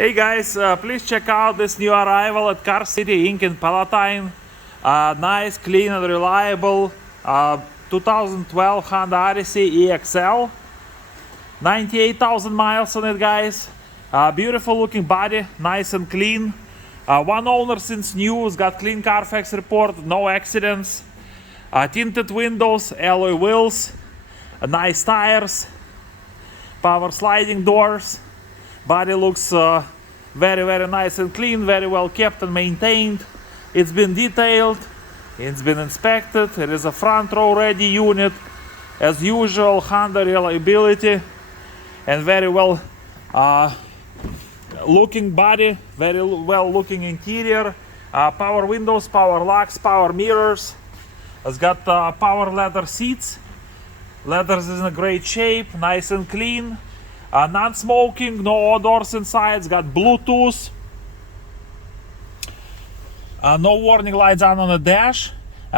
Hey guys, please check out this new arrival at Car City Inc. in Palatine. Nice, clean and reliable 2012 Honda Odyssey EXL. 98,000 miles on it, guys. Beautiful looking body, nice and clean. One owner since new, has got clean Carfax report, no accidents. Tinted windows, alloy wheels, nice tires, power sliding doors. Body looks very nice and clean, very well kept and maintained. It's been detailed, it's been inspected. It is a front row ready unit. As usual, Honda reliability and very well looking body, very well looking interior. Power windows, power locks, power mirrors. It's got power leather seats. Leathers is in a great shape, nice and clean. Non-smoking, no odors inside. It's got Bluetooth. No warning lights on the dash.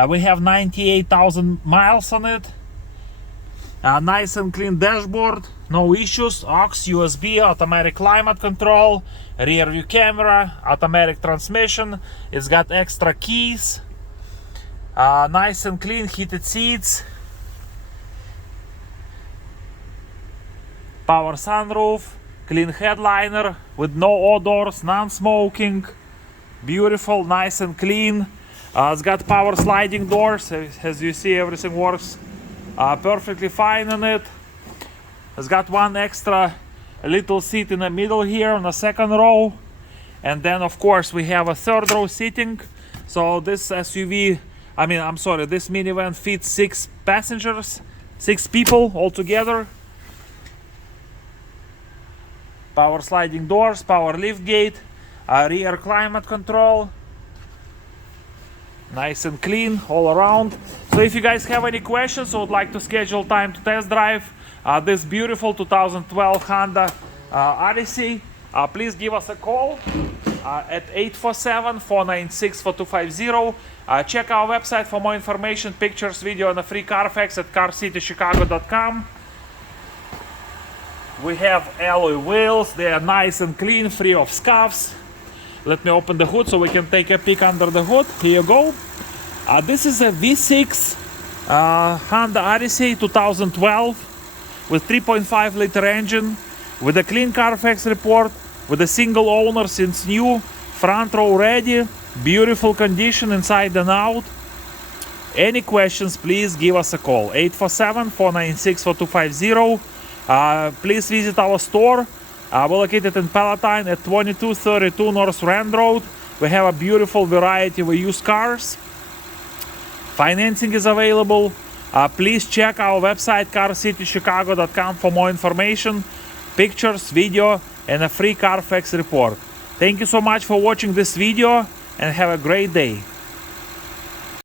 We have 98,000 miles on it. Nice and clean dashboard, no issues. Aux, USB, automatic climate control, rear view camera, automatic transmission. It's got extra keys. Nice and clean, heated seats. Power sunroof, clean headliner with no odors, non-smoking. Beautiful, nice and clean. It's got power sliding doors. As you see, everything works perfectly fine on it. It's got one extra little seat in the middle here on the second row. And then of course we have a third row seating. So this SUV, this minivan fits 6 passengers, 6 people altogether. Power sliding doors, power lift gate, rear climate control. Nice and clean all around. So if you guys have any questions or would like to schedule time to test drive this beautiful 2012 Honda Odyssey, please give us a call at 847-496-4250. Check our website for more information, pictures, video, and a free Carfax at carcitychicago.com. We have alloy wheels. They are nice and clean, free of scuffs. Let me open the hood so we can take a peek under the hood. Here you go. This is a V6 Honda Odyssey 2012 with 3.5 liter engine, with a clean Carfax report, with a single owner since new, front row ready, beautiful condition inside and out. Any questions, please give us a call. 847-496-4250. Please visit our store. We're located in Palatine at 2232 North Rand Road. We have a beautiful variety of used cars. Financing is available. Please check our website carcitychicago.com for more information, pictures, video, and a free Carfax report. Thank you so much for watching this video and have a great day.